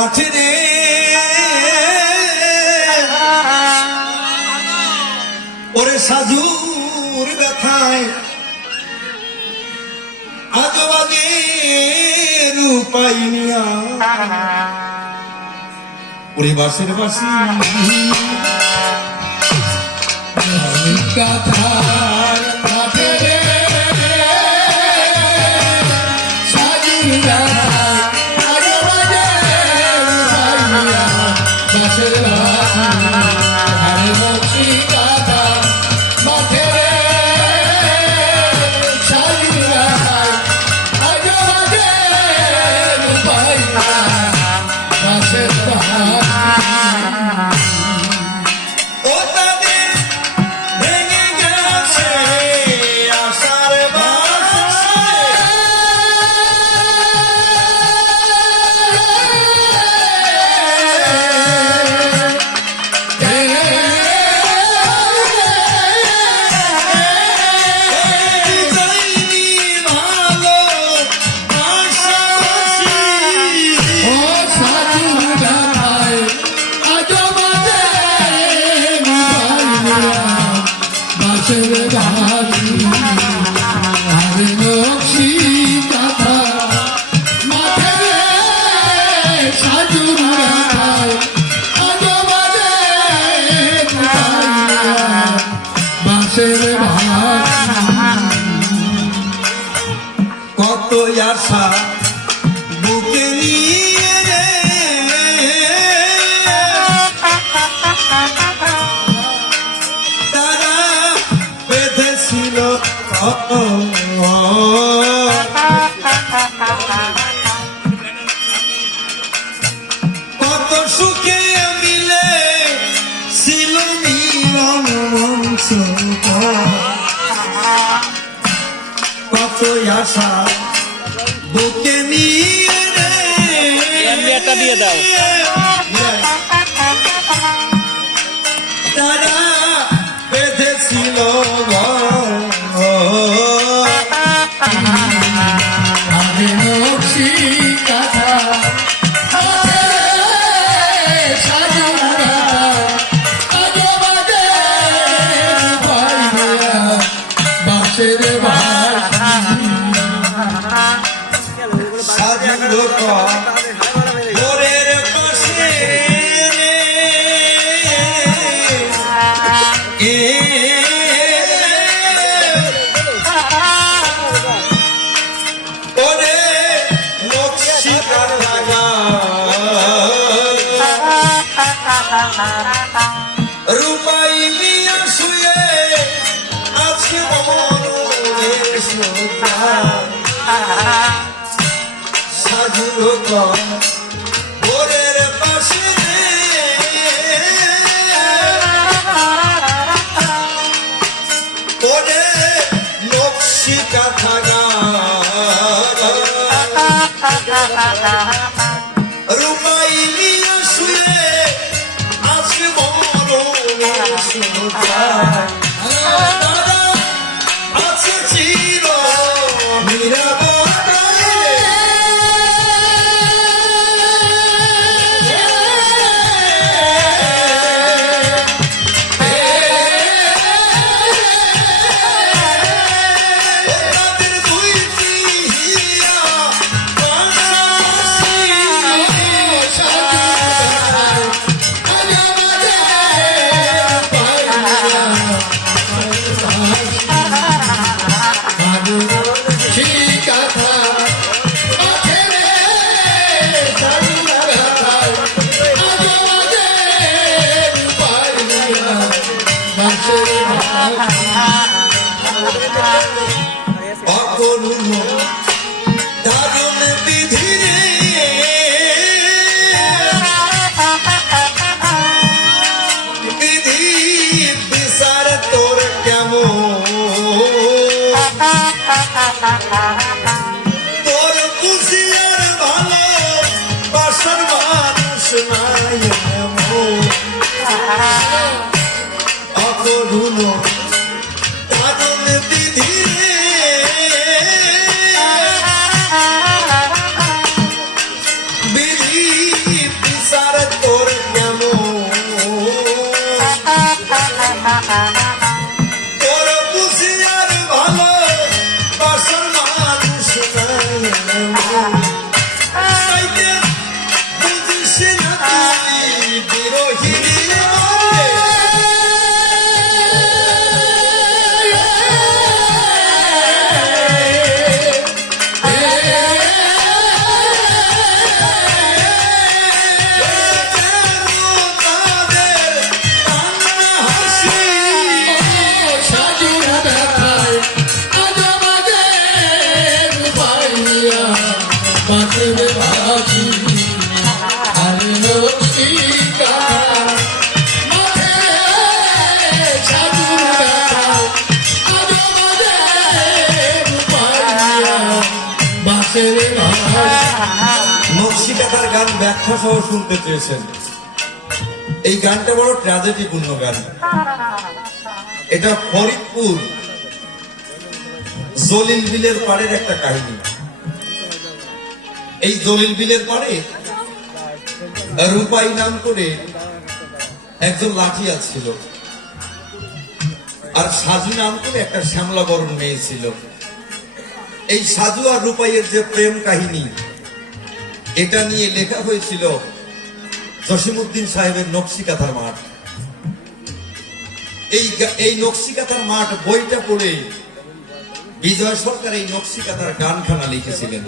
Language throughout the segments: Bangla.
মাঠে রে ওরে সাধুর ব্যথায় আজবাগে রূপাই নিয়া ওরে বাসের বাসি কথার মাঠে রে সাধুর ব্যথায় আজবাগে বাসের বাসি কথা মাঠে রে সাধুর ব্যথায় আজবাগে বাসের ও তাদের ভেঙে গেছে আশার বাসে যাইনি ভালো আশাসী ও সাধুর ব্যথায় আজবাগে বাসের বাসি আরে নকশি কথা মাঠে রে সাধুর ব্যথায় আজবাগে বাসের কত আশা বুকে নিয়ে রে তারা বেঁধেছিল কত সুখে মিলে ছিল মিলন মঞ্চ কত আশা বুকে নিয়ে রে একটা দিয়ে দাও। তারা বেঁধেছিল আরে নকশি কথা মাঠে রে সাধুর ব্যথায় আজবাগে বাসের সাধুর গোরের পাশে রে এ ওরে নকশি কাটা রূপাই মিয়া শুয়ে আছে মনের সুতা সাধুর গোরের পাশে ওরে নকশি কাটা রূপাই মিয়া শুয়ে আছে মনের সুতা আছে চির নিরাপদে তাদের দুই পিয়া পাশাপাশি আজবাগে তোর বুঝি আর ভালো বাসর মানুষ নাই তাইতে বুঝিস না তুই বিরোহিনী মনে তাদের কান্না হাসি সাজুর ব্যথায় আজ আমাদের পাইয়া বাঁচের বাঁচি আর নকশিকা মাঝে সাজুর ব্যথায় আজ আমাদের পাইয়া বাঁচের বাঁচি নকশিকাতার গান ব্যাখ্যা সহ শুনতে চেয়েছেন। এই গানটা বড় ট্র্যাজেডিপূর্ণ গান। এটা ফরিদপুর জলিল বিলের পাড়ের একটা কাহিনী। এই জলিল বিলের পাড়ে রূপাই নাম করে একজন লাঠিয়া ছিল, আর সাজু নাম করে একটা শ্যামলা বরণ মেয়ে ছিল। এই সাজু আর রূপাইয়ের যে প্রেম কাহিনী, এটা নিয়ে লেখা হয়েছিল জসিমউদ্দিন সাহেবের নকশিকাথার মাঠ। এই নকশিকাথার মাঠ বইটা পড়ে বিজয় সরকার এই নকশিকাথার গানখানা লিখেছিলেন।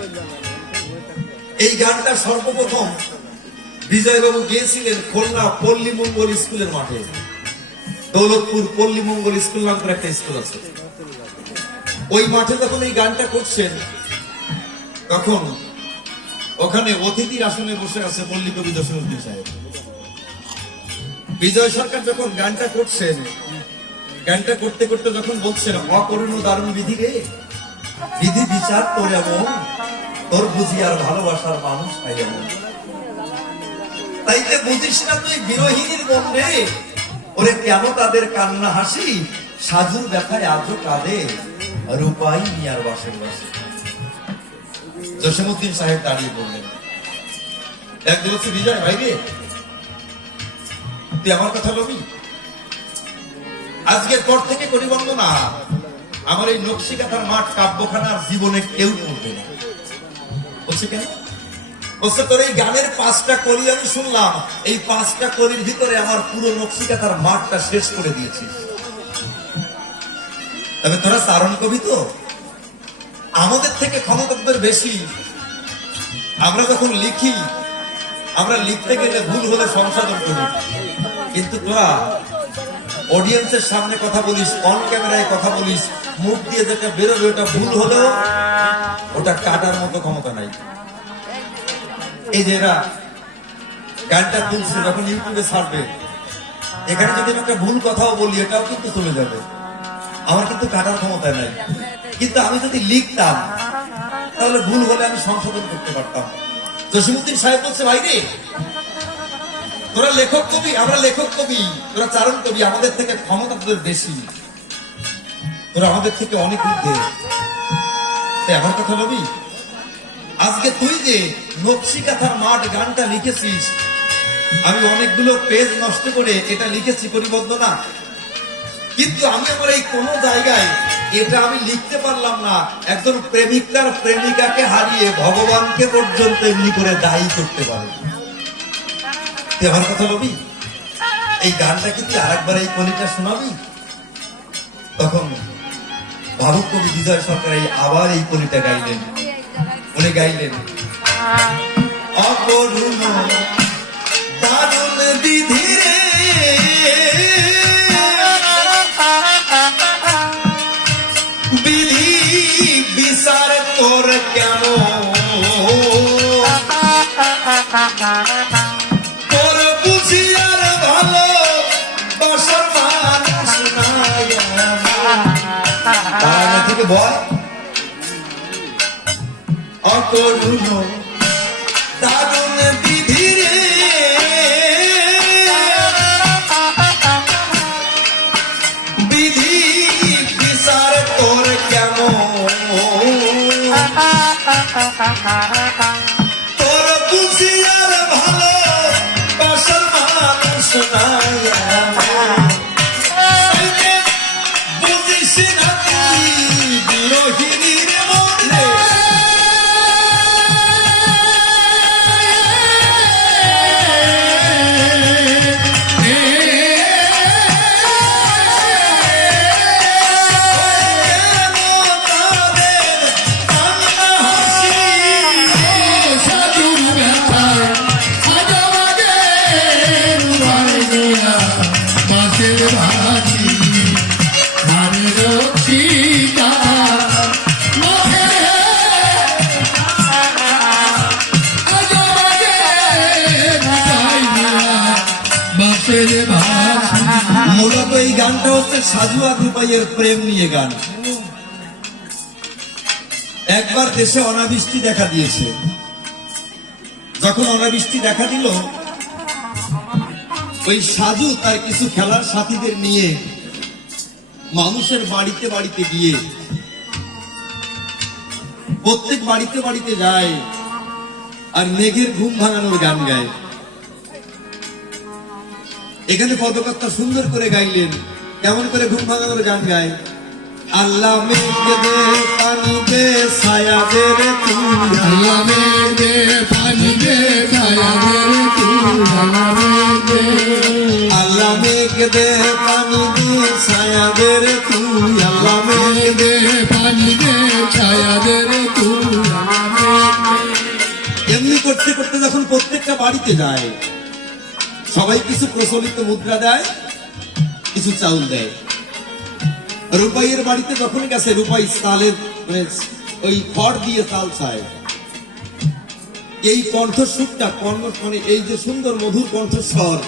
এই গানটা সর্বপ্রথম বিজয়বাবু গিয়েছিলেন খুলনা পল্লী মঙ্গল স্কুলের মাঠে। দৌলতপুর পল্লী মঙ্গল স্কুল নাম করে একটা স্কুল আছে, ওই মাঠে যখন এই গানটা করছেন তখন ওখানে অতিথির আসনে বসে আছে পল্লী কবি জসিমউদ্দিন সাহেব। বিজয় সরকার যখন গানটা করছেন, গানটা করতে করতে যখন বলছেন অকরুণ দারুণ বিধি রে বিধি বিচার করে এমন তোর বুঝি আর ভালোবাসার মানুষ পাই এমন, তাইতে বুঝিস না তুই বিরোহিনীর মন রে ওরে কেন তাদের কান্না হাসি সাজুর ব্যথায় আজও কাঁদে রূপাই মিয়ার বাসের বাসে। জসিমউদ্দিন সাহেব দাঁড়িয়ে বললেন, একদিন হচ্ছে বিজয় ভাই রে, তুই আমার কথা বলবি? আজকের পর থেকে করি বন্দনা আমার এই নকশিকাথার মাঠ কাব্যখানার জীবনে কেউ পড়বে না। বলছে কেন? বলছে তোর এই গানের 5টা কলি আমি শুনলাম, এই 5টা কলির ভিতরে আমার পুরো নকশিকাথার মাঠটা শেষ করে দিয়েছিস। তবে তোরা চারণ কবি তো, আমাদের থেকে ক্ষমতা তোদের বেশি। আমরা যখন লিখি, আমরা লিখতে গেলে ভুল হলে সংশোধন করি, কিন্তু তোরা অডিয়েন্সের সামনে কথা বলিস, অন ক্যামেরায় কথা বলিস, মুখ দিয়ে যেটা বেরোবে ওটা ভুল হলেও ওটা কাটার মতো ক্ষমতা নাই। এই যে এরা গানটা তুলছে যখন ইউটিউবে ছাড়বে, এখানে যদি আমি একটা ভুল কথাও বলি এটাও কিন্তু চলে যাবে, আমার কিন্তু কাটার ক্ষমতা নাই। কিন্তু আমি যদি লিখতাম তাহলে ভুল হলে আমি সংশোধন করতে পারতাম। জসিমউদ্দিন সাহেব বলছে ভাই রে, তোরা লেখক কবি, আমরা লেখক কবি, তোরা চারণ কবি, আমাদের থেকে ক্ষমতা তোদের বেশি, তোরা আমাদের থেকে অনেক ঊর্ধ্বে। তাই আমার কথা বলবি? আজকে তুই যে নকশিকাথার মাঠ গানটা লিখেছিস, আমি অনেকগুলো পেজ নষ্ট করে এটা লিখেছি পরিবদ্ধ না, কিন্তু আমি আমার এই কোন জায়গায় এটা আমি লিখতে পারলাম না একজন প্রেমিক তার প্রেমিকাকে হারিয়ে ভগবানকে পর্যন্ত এমনি করে দায়ী করতে পারে। তুই আমার কথা বলবি? এই গানটা কি তুই আরেকবার এই কলিটা শোনাবি? তখন ভাবুক কবি বিজয় সরকার আবার এই কলিটা গাইলেন। উনি গাইলেন, অকরুণ দারুণ বিধি রে বিধি বিচার তোর কেমন তোর বুঝি আর ভালো বাসার মানুষ নাই আমার থেকে বল অকরুণ দারুণ বিধি রে বিধি বিচার তোর কেমন তোর বুঝি আর ভালো বাসার মানুষ নাই বাঁশের বাঁশি মূলত এই গানটা হচ্ছে সাজু আর রূপাইয়ের প্রেম নিয়ে গান। একবার দেশে অনাবৃষ্টি দেখা দিয়েছে। যখন অনাবৃষ্টি দেখা দিল, ওই সাজু তার কিছু খেলার সাথীদের নিয়ে মানুষের বাড়িতে বাড়িতে গিয়ে প্রত্যেক বাড়িতে বাড়িতে যায় আর মেঘের ঘুম ভাঙানোর গান গায়। এখানে পদকর্তা সুন্দর করে গাইলেন, কেমন করে ঘুম ভাঙানোর গান গায়। আল্লাহ মেঘ দে পানি দে ছায়া দে রে তুই, আল্লাহ মেঘ দে পানি দে ছায়া দে রে তুই, আল্লাহ মেঘ দে আল্লাহ মেঘ দে পানি দে ছায়া দে রে তুই, আল্লাহ মেঘ মেঘ দে পানি দে ছায়া দে রে তুই, আল্লাহ মেঘ দে। এমনি করতে করতে যখন প্রত্যেকটা বাড়িতে যায়, সবাই কিছু প্রচলিত মুদ্রা দেয়, কিছু চাউল দেয়। রূপাইয়ের বাড়িতে যখন গেছে, রূপাই চালের মানে ওই খড় দিয়ে চাল চায়। এই কণ্ঠস্বরটা মানে এই যে সুন্দর মধুর কণ্ঠস্বর,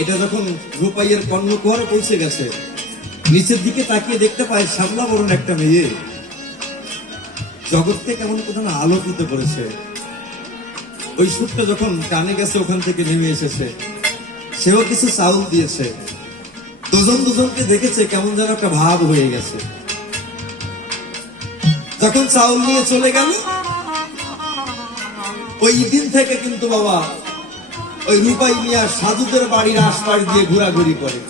এটা যখন রূপাইয়ের কর্ণকুহরে পৌঁছে গেছে, নিচের দিকে তাকিয়ে দেখতে পায় শ্যামলা বরণ একটা মেয়ে জগৎকে কেমন কোথাও আলোকিত করেছে। ওই সুরটা যখন কানে গেছে, ওখান থেকে নেমে এসেছে, সেও কিছু চাউল দিয়েছে। দুজন দুজনকে দেখেছে, কেমন যেন একটা ভাব হয়ে গেছে। যখন চাউল নিয়ে চলে গেল, ওই দিন থেকে কিন্তু বাবা ওই রূপাই মিয়া সাধুদের বাড়ির আশপাশ দিয়ে ঘোরাঘুরি করে।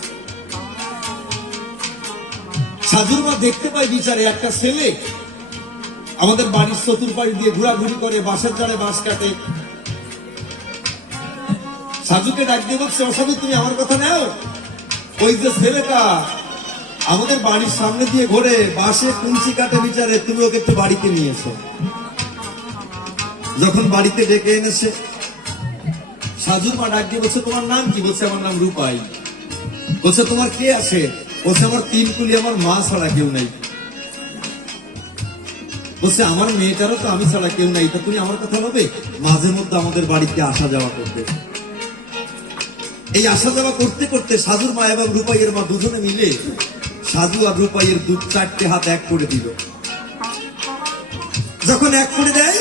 সাধুর মা দেখতে পায় বিচারে একটা ছেলে আমাদের বাড়ির চতুর্পাশ দিয়ে ঘোরাঘুরি করে, বাঁশের জালে বাঁশ কাটে। সাধুকে ডাক দিয়ে বলছে, ও সাধু, তুমি আমার কথা নাও, ওই যে ছেলেটা আমাদের বাড়ির সামনে দিয়ে ঘোরে, বাঁশে কুঞ্চি কাটে বিচারে, তুমি ওকে একটু বাড়িতে নিয়ে এসো। যখন বাড়িতে ডেকে এনেছে, সাধুর মা ডাক দিয়ে বলছে, তোমার নাম কি? বলছে, আমার নাম রূপাই। বলছে, তোমার কে আছে? বলছে, আমার 3 কুলি, আমার মা ছাড়া কেউ নাই। বলছে, আমার মেয়েটারও তো আমি ছাড়া কেউ নাই, তা তুমি আমার কথা হবে? মাঝে মধ্যে আমাদের বাড়িতে আসা যাওয়া করতে। এই আসা যাওয়া করতে করতে সাধুর মা এবং রূপাইয়ের মা দুজনে মিলে সাধু আর রূপাইয়ের 4টে হাত এক করে দিল। যখন এক করে দেয়,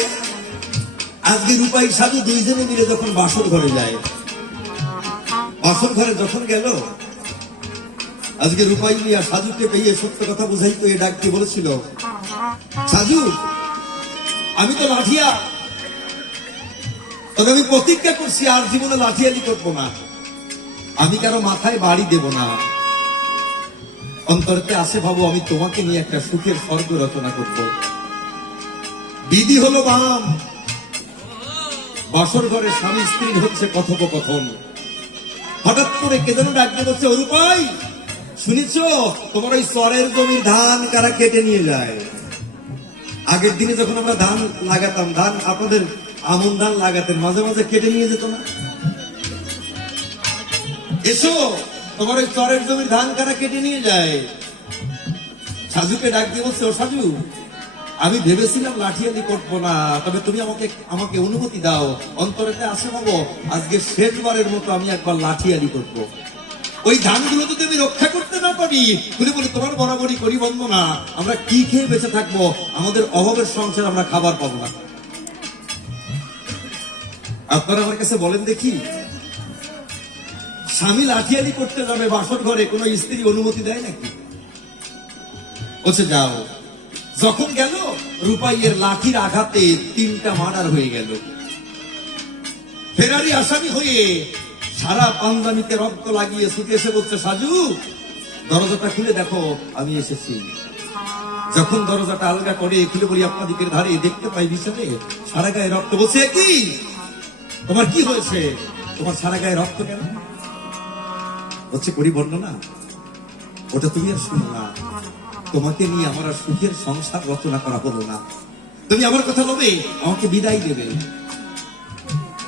আজকে রূপাই সাধু দুইজনে মিলে যখন বাসর ঘরে যায়, বাসর ঘরে যখন গেল, আজকে রূপাই মিয়া সাধুকে পেয়ে সত্য কথা বুঝাইতো, এ ডাকতে বলেছিল, সাধু, আমি তো লাঠিয়া, তবে আমি প্রতিজ্ঞা করছি আর জীবনে লাঠিয়ালি করবো না, আমি কারো মাথায় বাড়ি দেব না। অন্তরতে আসে ভাবো, আমি তোমাকে নিয়ে একটা সুখের স্বর্গ রচনা করব। বিধি হলো বাম, বাসর ঘরে স্বামী স্ত্রীর হচ্ছে কথোপকথন। হঠাৎ করে কে যেন ডাক দিয়ে বলছে, রূপাই, শুনেছ তোমার ওই চরের জমির ধান কারা কেটে নিয়ে যায়? আগের দিনে যখন আমরা ধান লাগাতাম, ধান আপনাদের আমন ধান লাগাতেন, মাঝে মাঝে কেটে নিয়ে যেত না? এসো, তোমার ওই চরের জমির ধান কারা কেটে নিয়ে যায়। সাজুকে ডাক দিয়ে বলছে, ও সাজু, আমি ভেবেছিলাম লাঠিয়ালি করবো না, তবে তুমি আমাকে অনুমতি দাও, অন্তরেতে আসে ভাবো, আজকে শেষবারের মতো আমি একবার লাঠিয়ালি করবো। ওই ধানগুলো যদি আমি রক্ষা করতে না পারি, বলি তোমার বরাবরই করি বন্দনা, আমরা কি খেয়ে বেঁচে থাকবো? আমাদের অভাবের সংসার, আমরা খাবার পাবো না। আপনারা আমার কাছে বলেন দেখি, স্বামী লাঠিয়ালি করতে যাবে বাসর ঘরে, কোন স্ত্রী অনুমতি দেয় নাকি? বলছে, যাও। যখন গেল, রূপাইয়ের লাঠির আঘাতে 3টা মার্ডার হয়ে গেল। ফেরারি আসামি হয়ে সারা পাঞ্জাবিতে রক্ত লাগিয়ে ছুটে এসে বলছে, সাজু, দরজাটা খুলে দেখো, আমি এসেছি। যখন দরজাটা আলগা করে খুলে বলি, আপনাদিকের ধারে দেখতে পাই বিছানে সারা গায়ে রক্ত। বলছে, কি তোমার কি হয়েছে? তোমার সারা গায়ে রক্ত কেন? হচ্ছে করি বর্ণনা, ওটা তুমি আর শুনো না, তোমাকে নিয়ে আমার আর সুখের সংসার রচনা করা হলো না। তুমি আমার কথা বলবে, আমাকে বিদায় দেবে।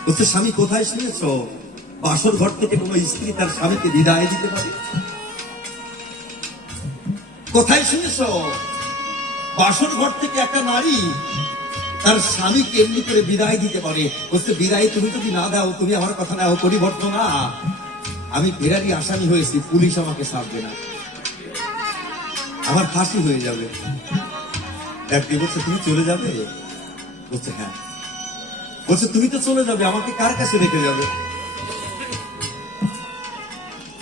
বলছে, স্বামী, কোথায় শুনেছ বাসর ঘর থেকে কোন স্ত্রী তার স্বামীকে বিদায় দিতে পারে? কোথায় শুনেছ বাসর ঘর থেকে একটা নারী তার স্বামীকে এমনি করে বিদায় দিতে পারে? বলছে, বিদায় তুমি যদি না দাও, তুমি আমার কথা নাও, পরিবর্তন না, আমি ফেরারি আসামি হয়েছি, পুলিশ আমাকে ছাড়বে না, আমার ফাঁসি হয়ে যাবে। ডাক দিয়ে বলছে তুমি চলে যাবে? বলছে হ্যাঁ। বলছে তুমি তো চলে যাবে, আমাকে কার কাছে রেখে যাবে?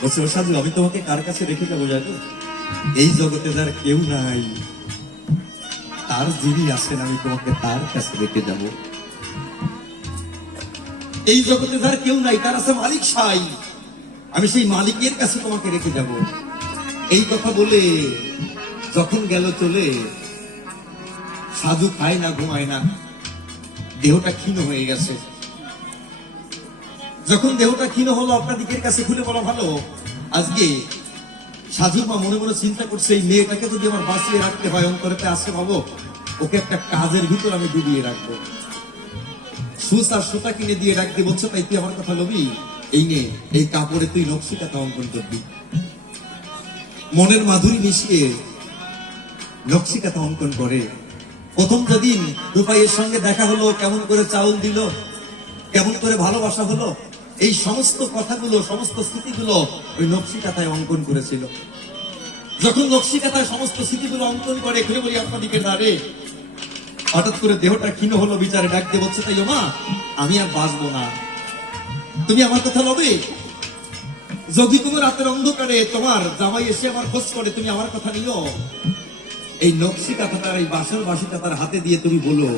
বলছে ও সাধু, আমি তোমাকে কার কাছে রেখে যাবো জানো? এই জগতে যার কেউ নাই, তার যিনি আছেন আমি তোমাকে তার কাছে রেখে যাব। এই জগতে যার কেউ নাই, তার আছে মালিক সাই, আমি সেই মালিকের কাছে তোমাকে রেখে যাব। এই কথা বলে যখন গেল চলে, সাধু খায় না, ঘুমায় না, দেহটা ক্ষীণ হয়ে গেছে। যখন দেহটা ক্ষীণ হলো, আপনাদিকের কাছে খুলে বলা ভালো, আজকে সাধুর মা মনে মনে চিন্তা করছে, এই মেয়েটাকে যদি আমার বাঁচিয়ে রাখতে হয়, অন্তরেতে আসে ভাবো, ওকে একটা কাজের ভিতর আমি ডুবিয়ে রাখবো, সুচ আর সুতা কিনে দিয়ে রাখতে। বলছে তাই তুই আমার কথা লবি, এই নে, এই কাপড়ে তুই নকশি কাঁথা অঙ্কন করবি। মনের মাধুরী মিশিয়ে নকশি কাঁথা অঙ্কন করে। প্রথম যেদিন রূপাইয়ের সঙ্গে দেখা হলো, কেমন করে চাউল দিল, কেমন করে ভালোবাসা হলো, এই সমস্ত কথাগুলো, সমস্ত স্মৃতিগুলো ওই নকশি কাঁথায় অঙ্কন করেছিল। যখন নকশি কাঁথায় সমস্ত স্মৃতিগুলো অঙ্কন করে, খুলে বলি আপনাদিকে দাঁড়ে, হঠাৎ করে দেহটা ক্ষীণ হলো, বিচারে ডাক দিয়ে বলছে তাই মা, আমি আর বাঁচবো না, তুমি আমার কথা লবে? যদি তুমি রাতের অন্ধকারে তোমার জামাই এসে আমার খোঁজ করে, তুমি আমার কথা নিও, এই নকশি কাঁথাটা, এই বাঁশের বাঁশিটা তার হাতে দিয়ে তুমি বলো,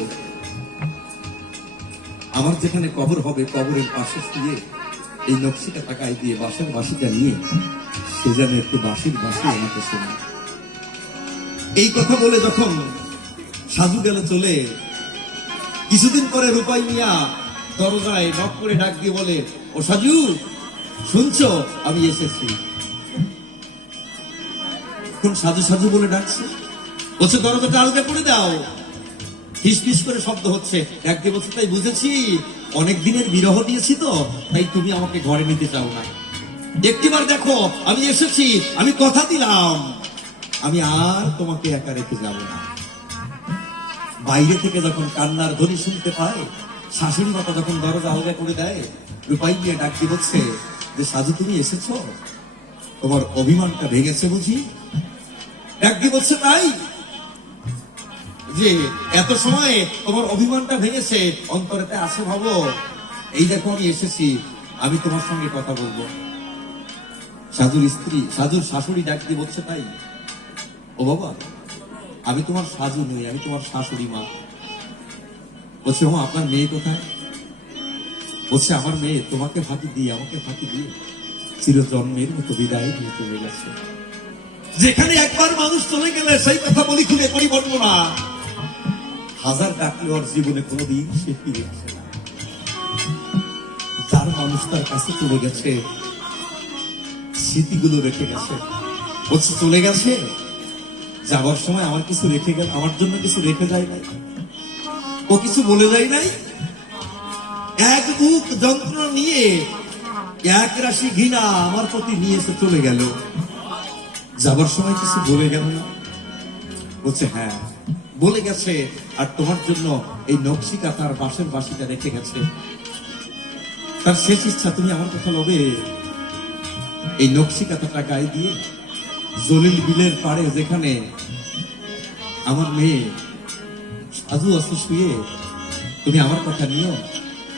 আমার যেখানে কবর হবে, কবরের পাশে শুয়ে এই নকশি কাঁথা গায়ে দিয়ে বাঁশের বাঁশিটা নিয়ে সে যেন একটু বাঁশির বাঁশি আমাকে শোনে। এই কথা বলে যখন সাধু গেল চলে, কিছুদিন পরে রূপাই মিয়া দরজায় নক করে ডাক দিয়ে বলে, ও সাজু, শুনছো আমি এসেছি। কোন সাজু সাজু বলে ডাকছে, বলছে দরজাটা আলগা করে দাও। ফিস করে শব্দ হচ্ছে, ডাক দিয়ে বলছে তাই বুঝেছি, অনেক দিনের বিরহ দিয়েছি তো, তাই তুমি আমাকে ঘরে নিতে চাও না। একটিবার দেখো আমি এসেছি, আমি কথা দিলাম আমি আর তোমাকে একা রেখে যাব না। বাইরে থেকে যখন কান্নার ধ্বনি শুনতে পায়, শাশুড়ি মাতা যখন দরজা আলগা করে দেয়, রূপাই গিয়ে ডাক দিয়ে বলছে যে সাধু তুমি এসেছো, তোমার অভিমানটা ভেঙেছে বুঝি? ডাক দিয়ে বলছে তাই, যে এত সময় তোমার অভিমানটা ভেঙেছে, অন্তরেতে আসে ভাবো, এই দেখো আমি এসেছি, আমি তোমার সঙ্গে কথা বলবো। সাধুর স্ত্রী, সাধুর শাশুড়ি ডাক দিয়ে বলছে তাই, ও বাবা, আমি তোমার সাধু নই, আমি তোমার শাশুড়ি মা। বলছে ও আপনার মেয়ে কোথায়? বলছে আমার মেয়ে তোমাকে ফাঁকি দিয়ে, আমাকে ফাঁকি দিয়ে চির জন্মের মতো বিদায় দিয়ে চলে গেছে। যেখানে একবার মানুষ চলে গেলে সেই কথা বলি খুলে করি বলবো না, হাজার ডাকলে ওর জীবনে কোনোদিন সে ফিরে আসে না। যার মানুষ তার কাছে চলে গেছে, স্মৃতিগুলো রেখে গেছে। বলছে চলে গেছে, যাবার সময় আমার কিছু রেখে গেল, আমার জন্য কিছু রেখে যায় নাই, ও কিছু বলে যায় নাই। এক বুক যন্ত্রণা নিয়ে, এক রাশি ঘৃণা আমার প্রতি নিয়ে এসে চলে গেল, যাবার সময় কিছু বলে গেল না। বলছে হ্যাঁ বলে গেছে, আর তোমার জন্য এই নকশি কাঁথার বাঁশের বাঁশিটা রেখে গেছে। তার শেষ ইচ্ছা তুমি আমার কথা লবে, এই নকশি কাঁথাটা গায়ে দিয়ে জলিল বিলের পাড়ে যেখানে আমার মেয়ে সাধু আছে শুয়ে, তুমি আমার কথা নিও,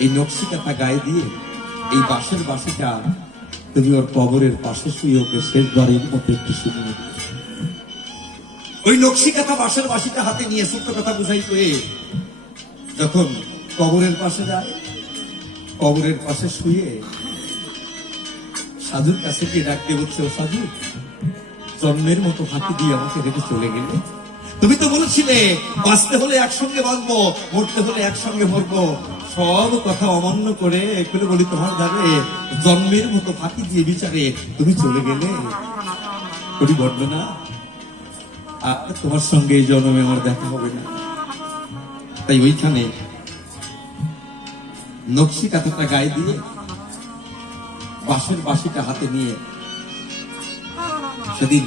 এই নকশি কাঁথা গায়ে দিয়ে এই বাঁশের বাঁশিটা তুমি ওর কবরের পাশে শুয়ে ওকে শেষবারের মতো একটু শুনিয়ে দিও। ওই নকশি কাঁথা বাঁশের বাঁশিটা হাতে নিয়ে সত্য কথা বুঝাই করে যখন কবরের পাশে যায়, কবরের পাশে শুয়ে সাধুর কাছে গিয়ে ডাকতে বলছে, ও সাধু, জন্মের মতো ফাঁকি দিয়ে আমাকে রেখে চলে গেলে, তুমি তো বলেছিলে বাঁচতে হলে একসঙ্গে বাঁচবো, মরতে হলে একসঙ্গে মরবো, সব কথা অমান্য করে এগুলো বলি তোমার দ্বারে জন্মের মতো ফাঁকি দিয়ে বিচারে তুমি চলে গেলে, করি বলব না আর তোমার সঙ্গে এই জন্মে আমার দেখা হবে না। তাই ওইখানে নকশি কাঁথাটা গায়ে দিয়ে বাঁশের বাঁশিটা হাতে নিয়ে সেদিন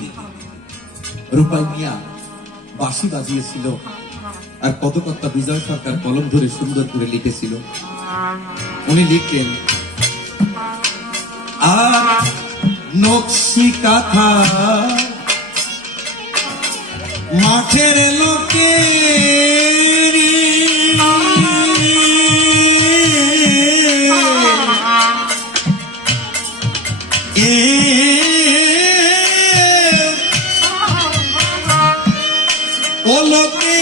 রূপাই মিয়া বাঁশি বাজিয়েছিল, আর পদকর্তা বিজয় সরকার কলম ধরে সুন্দর করে লিখেছিল। উনি লিখলেন, আর নকশি কাঁথা মাঠের লোকে ও লোকে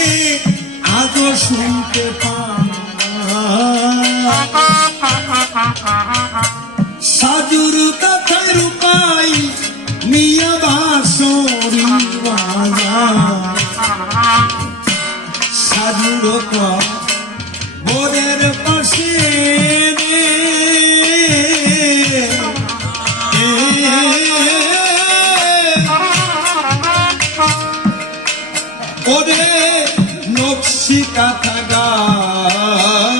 আজও শুনতে সাজুর কথায় রূপাই মিয়া বাঁশরি বাজায় সাজুর বোরের পাশে ওরে নকশি কাঁথা গায়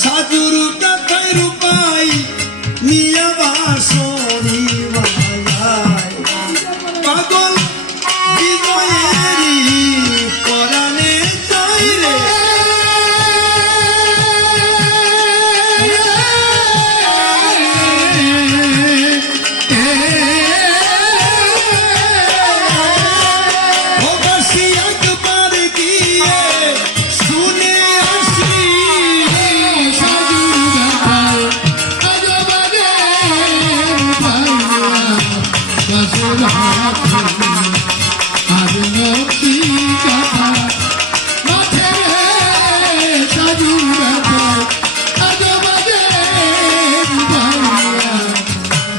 সাজুর কথায় রূপাই মিয়া বাঁশরি বাজায় পাগল বিজয়েরই পরাণে চাই রে অবশ্যই একবার গিয়ে শুনে আসি সাজুর গাথায় আজো বাজে বাসুর হাতে আজ নকশি কাঁথা মাঠে সাজুর গাথায় আজো বাজে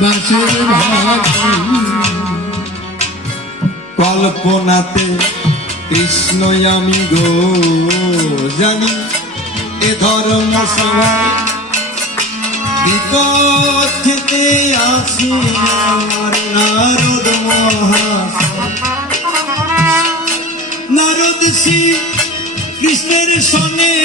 বাসুর হাতে কল্পনাতে কৃষ্ণ আমি গো জানি এ ধর্ম সভায় বিপদ থেকে আসি আমার নারদ নারদ শ্রী কৃষ্ণের সনে